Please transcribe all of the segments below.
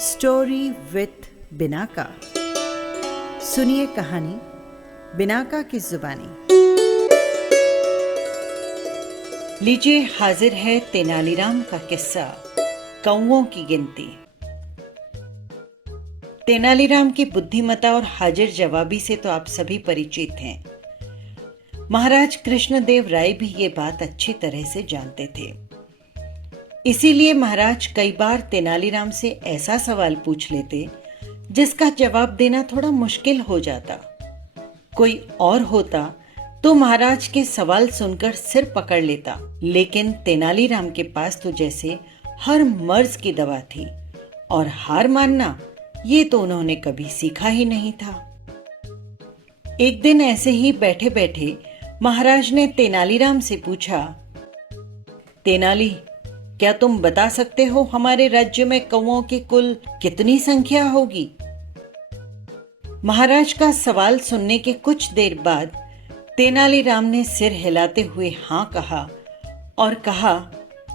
Story with Binaca. सुनिए कहानी Binaca की जुबानी। लीजिए हाजिर है तेनालीराम का किस्सा, कौओं की गिनती। तेनालीराम की बुद्धिमत्ता और हाजिर जवाबी से तो आप सभी परिचित हैं। महाराज कृष्णदेव राय भी ये बात अच्छी तरह से जानते थे। इसीलिए महाराज कई बार तेनालीराम से ऐसा सवाल पूछ लेते जिसका जवाब देना थोड़ा मुश्किल हो जाता। कोई और होता तो महाराज के सवाल सुनकर सिर पकड़ लेता, लेकिन तेनालीराम के पास तो जैसे हर मर्ज की दवा थी और हार मानना ये तो उन्होंने कभी सीखा ही नहीं था। एक दिन ऐसे ही बैठे बैठे महाराज ने तेनालीराम से पूछा, तेनाली, क्या तुम बता सकते हो हमारे राज्य में कौओं की कुल कितनी संख्या होगी? महाराज का सवाल सुनने के कुछ देर बाद तेनालीराम ने सिर हिलाते हुए हाँ कहा और कहा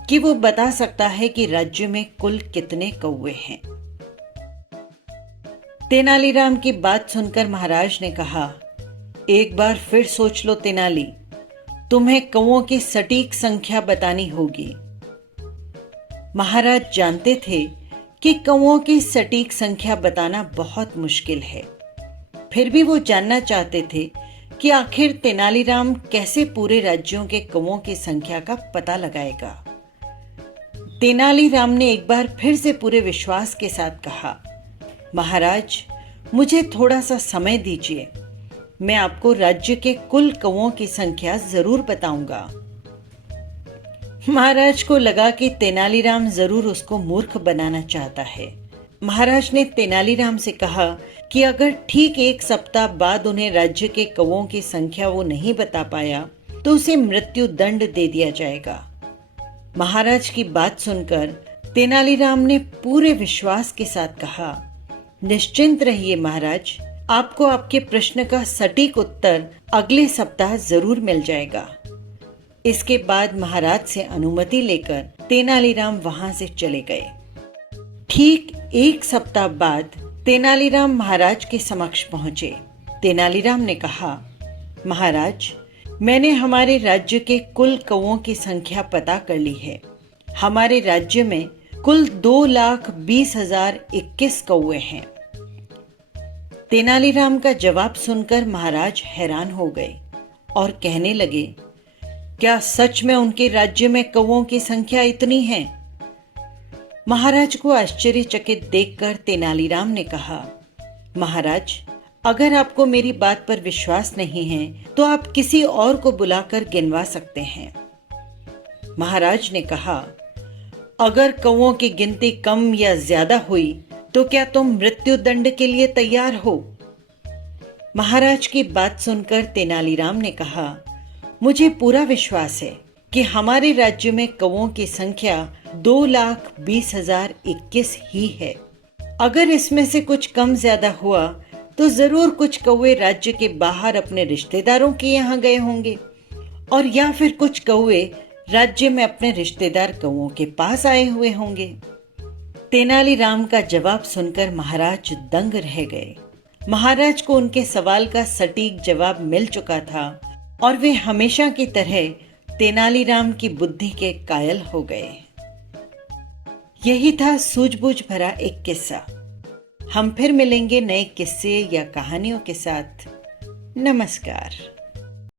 कि वो बता सकता है कि राज्य में कुल कितने कौवे हैं। तेनालीराम की बात सुनकर महाराज ने कहा, एक बार फिर सोच लो तेनाली, तुम्हें कौओं की सटीक संख्या बतानी होगी। महाराज जानते थे कि कौओं की सटीक संख्या बताना बहुत मुश्किल है, फिर भी वो जानना चाहते थे कि आखिर तेनालीराम कैसे पूरे राज्यों के कौओं की संख्या का पता लगाएगा। तेनालीराम ने एक बार फिर से पूरे विश्वास के साथ कहा, महाराज, मुझे थोड़ा सा समय दीजिए, मैं आपको राज्य के कुल कौओं की संख्या जरूर बताऊंगा। महाराज को लगा कि तेनालीराम जरूर उसको मूर्ख बनाना चाहता है। महाराज ने तेनालीराम से कहा कि अगर ठीक एक सप्ताह बाद उन्हें राज्य के कौओं की संख्या वो नहीं बता पाया तो उसे मृत्यु दंड दे दिया जाएगा। महाराज की बात सुनकर तेनालीराम ने पूरे विश्वास के साथ कहा, निश्चिंत रहिए महाराज, आपको आपके प्रश्न का सटीक उत्तर अगले सप्ताह जरूर मिल जाएगा। इसके बाद महाराज से अनुमति लेकर तेनालीराम वहां से चले गए। ठीक एक सप्ताह बाद तेनालीराम महाराज के समक्ष पहुंचे। तेनालीराम ने कहा, महाराज, मैंने हमारे राज्य के कुल कौओं की संख्या पता कर ली है। हमारे राज्य में कुल 2,20,021 कौवे हैं। तेनालीराम का जवाब सुनकर महाराज हैरान हो गए और कहने लगे, क्या सच में उनके राज्य में कौओं की संख्या इतनी है? महाराज को आश्चर्यचकित देखकर तेनालीराम ने कहा, महाराज, अगर आपको मेरी बात पर विश्वास नहीं है तो आप किसी और को बुलाकर गिनवा सकते हैं। महाराज ने कहा, अगर कौओं की गिनती कम या ज्यादा हुई तो क्या तुम मृत्यु दंड के लिए तैयार हो? महाराज की बात सुनकर तेनालीराम ने कहा, मुझे पूरा विश्वास है कि हमारे राज्य में कौओं की संख्या 2,20,021 ही है। अगर इसमें से कुछ कम ज्यादा हुआ तो जरूर कुछ कौवे राज्य के बाहर अपने रिश्तेदारों के यहाँ गए होंगे, और या फिर कुछ कौवे राज्य में अपने रिश्तेदार कौओं के पास आए हुए होंगे। तेनालीराम का जवाब सुनकर महाराज दंग रह गए। महाराज को उनके सवाल का सटीक जवाब मिल चुका था और वे हमेशा की तरह तेनालीराम की बुद्धि के कायल हो गए। यही था सूझबूझ भरा एक किस्सा। हम फिर मिलेंगे नए किस्से या कहानियों के साथ। नमस्कार।